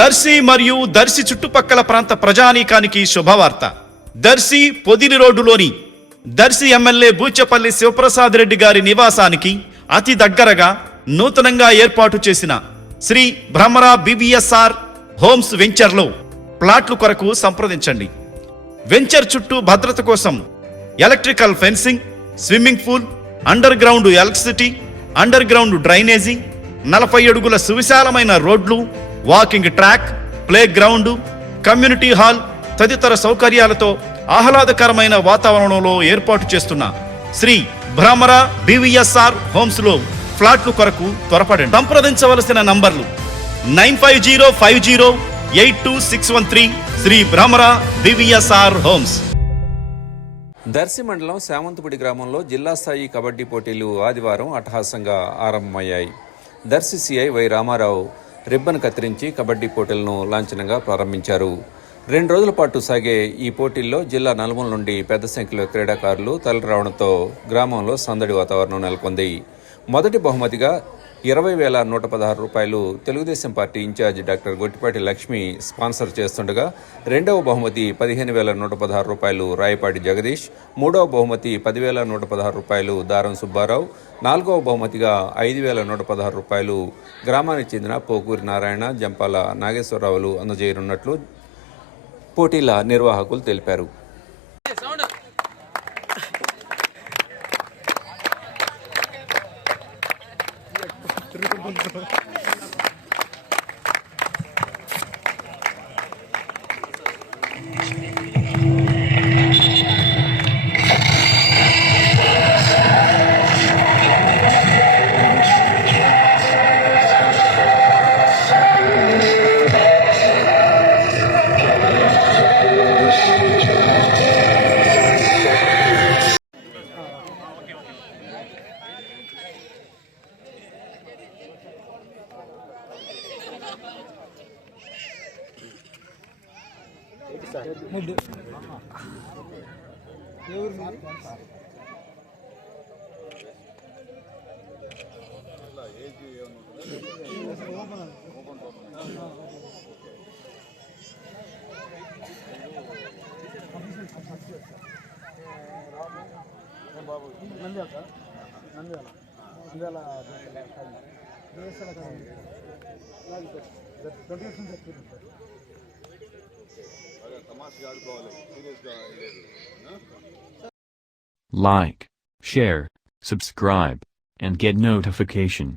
దర్శి మరియు దర్శి చుట్టుపక్కల ప్రాంత ప్రజానీకానికి శుభవార్త. దర్శి పొదిలి రోడ్డులోని దర్శి ఎమ్మెల్యే బూచపల్లి శివప్రసాద్ రెడ్డి గారి నివాసానికి అతి దగ్గరగా నూతనంగా ఏర్పాటు చేసిన శ్రీ భ్రమరా BVSR హోమ్స్ వెంచర్లో ప్లాట్లు కొరకు సంప్రదించండి. వెంచర్ చుట్టూ భద్రత కోసం electrical fencing, swimming pool, under ground electricity, under ground drainage, 40 అడుగుల సువిశాలమైన రోడ్లు, walking track, play ground, community hall తదితర సౌకర్యాలతో ఆహ్లాదకరమైన వాతావరణంలో ఏర్పాటు చేస్తున్న శ్రీ భ్రమరా BVSR హోమ్స్ లో ఫ్లాట్లు కొరకు త్వరపడండి. సంప్రదించవలసిన నంబర్లు 9505082613 శ్రీ భ్రమరా BVSR హోమ్స్. దర్శి మండలం శామంతపూడి గ్రామంలో జిల్లా స్థాయి కబడ్డీ పోటీలు ఆదివారం అట్టహాసంగా ఆరంభమయ్యాయి. Darsi CI Y Ramarao ribbon కత్తిరించి కబడ్డీ పోటీలను లాంఛనంగా ప్రారంభించారు. 2 రోజుల పాటు సాగే ఈ పోటీల్లో జిల్లా నలుమూల నుండి పెద్ద సంఖ్యలో క్రీడాకారులు తరలిరావడంతో గ్రామంలో సందడి వాతావరణం నెలకొంది. మొదటి బహుమతిగా 20,116 రూపాయలు Telugu Desam party in charge doctor Gottipati Lakshmi sponsor చేస్తుండగా, రెండవ బహుమతి 15,116 రూపాయలు రాయపాటి జగదీష్, మూడవ బహుమతి 10,116 రూపాయలు దారం సుబ్బారావు, నాలుగవ బహుమతిగా 5,116 రూపాయలు గ్రామానికి చెందిన పోకూరి నారాయణ, జంపాల నాగేశ్వరరావులు అందజేయనున్నట్లు పోటీల నిర్వాహకులు తెలిపారు. Like, share, subscribe, and get notification.